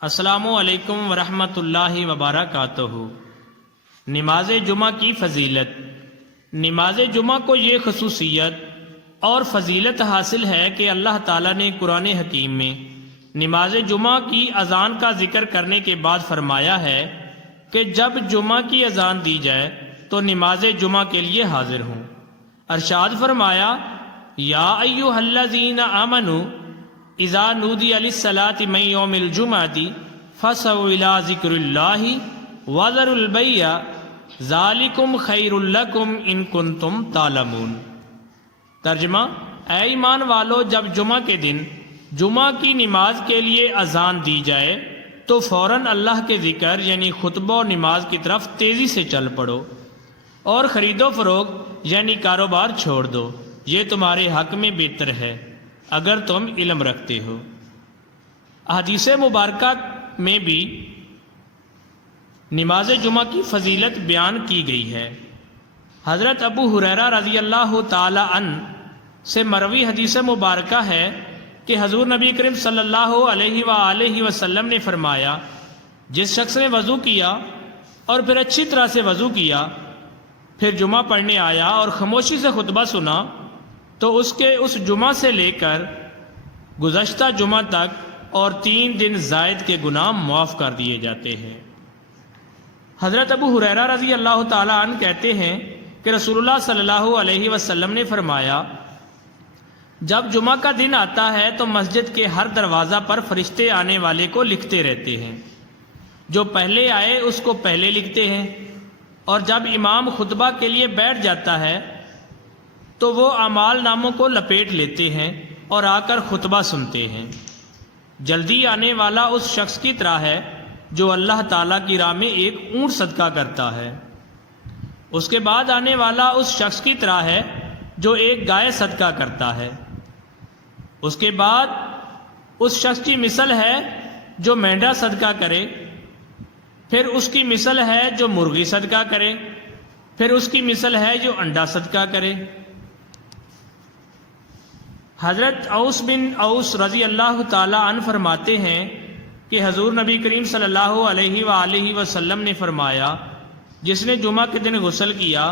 السلام علیکم ورحمۃ اللہ وبرکاتہ۔ نماز جمعہ کی فضیلت۔ نماز جمعہ کو یہ خصوصیت اور فضیلت حاصل ہے کہ اللہ تعالیٰ نے قرآن حکیم میں نماز جمعہ کی اذان کا ذکر کرنے کے بعد فرمایا ہے کہ جب جمعہ کی اذان دی جائے تو نماز جمعہ کے لیے حاضر ہوں۔ ارشاد فرمایا، یا ایھا الذین آمنوا اذا نودی للصلاۃ من یوم الجمعۃ فاسعوا الی ذکر اللہ وذروا البیع ذالکم خیر لکم ان کنتم تعلمون۔ ترجمہ، اے ایمان والو، جب جمعہ کے دن جمعہ کی نماز کے لیے اذان دی جائے تو فوراً اللہ کے ذکر یعنی خطبہ و نماز کی طرف تیزی سے چل پڑو اور خرید و فروخت یعنی کاروبار چھوڑ دو، یہ تمہارے حق میں بہتر ہے اگر تم علم رکھتے ہو۔ احادیث مبارکہ میں بھی نماز جمعہ کی فضیلت بیان کی گئی ہے۔ حضرت ابو ہریرہ رضی اللہ تعالی عنہ سے مروی حدیث مبارکہ ہے کہ حضور نبی کریم صلی اللہ علیہ وآلہ وسلم نے فرمایا، جس شخص نے وضو کیا اور پھر اچھی طرح سے وضو کیا، پھر جمعہ پڑھنے آیا اور خاموشی سے خطبہ سنا تو اس کے اس جمعہ سے لے کر گزشتہ جمعہ تک اور 3 دن زائد کے گناہ معاف کر دیے جاتے ہیں۔ حضرت ابو ہریرہ رضی اللہ تعالی عنہ کہتے ہیں کہ رسول اللہ صلی اللہ علیہ وسلم نے فرمایا، جب جمعہ کا دن آتا ہے تو مسجد کے ہر دروازہ پر فرشتے آنے والے کو لکھتے رہتے ہیں، جو پہلے آئے اس کو پہلے لکھتے ہیں، اور جب امام خطبہ کے لیے بیٹھ جاتا ہے تو وہ اعمال ناموں کو لپیٹ لیتے ہیں اور آ کر خطبہ سنتے ہیں۔ جلدی آنے والا اس شخص کی طرح ہے جو اللہ تعالیٰ کی راہ میں ایک اونٹ صدقہ کرتا ہے۔ اس کے بعد آنے والا اس شخص کی طرح ہے جو ایک گائے صدقہ کرتا ہے۔ اس کے بعد اس شخص کی مثل ہے جو مینڈا صدقہ کرے، پھر اس کی مثل ہے جو مرغی صدقہ کرے، پھر اس کی مثل ہے جو انڈا صدقہ کرے۔ حضرت اوس بن اوس رضی اللہ تعالی عنہ فرماتے ہیں کہ حضور نبی کریم صلی اللہ علیہ وآلہ وسلم نے فرمایا، جس نے جمعہ کے دن غسل کیا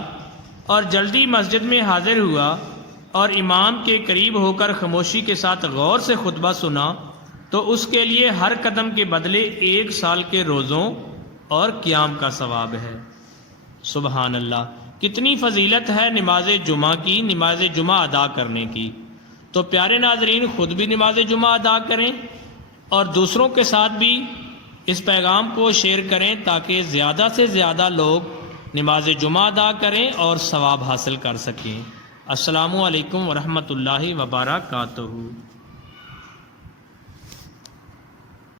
اور جلدی مسجد میں حاضر ہوا اور امام کے قریب ہو کر خاموشی کے ساتھ غور سے خطبہ سنا تو اس کے لیے ہر قدم کے بدلے 1 سال کے روزوں اور قیام کا ثواب ہے۔ سبحان اللہ، کتنی فضیلت ہے نماز جمعہ کی، نماز جمعہ ادا کرنے کی۔ تو پیارے ناظرین، خود بھی نماز جمعہ ادا کریں اور دوسروں کے ساتھ بھی اس پیغام کو شیئر کریں تاکہ زیادہ سے زیادہ لوگ نماز جمعہ ادا کریں اور ثواب حاصل کر سکیں۔ السلام علیکم ورحمۃ اللہ وبرکاتہ۔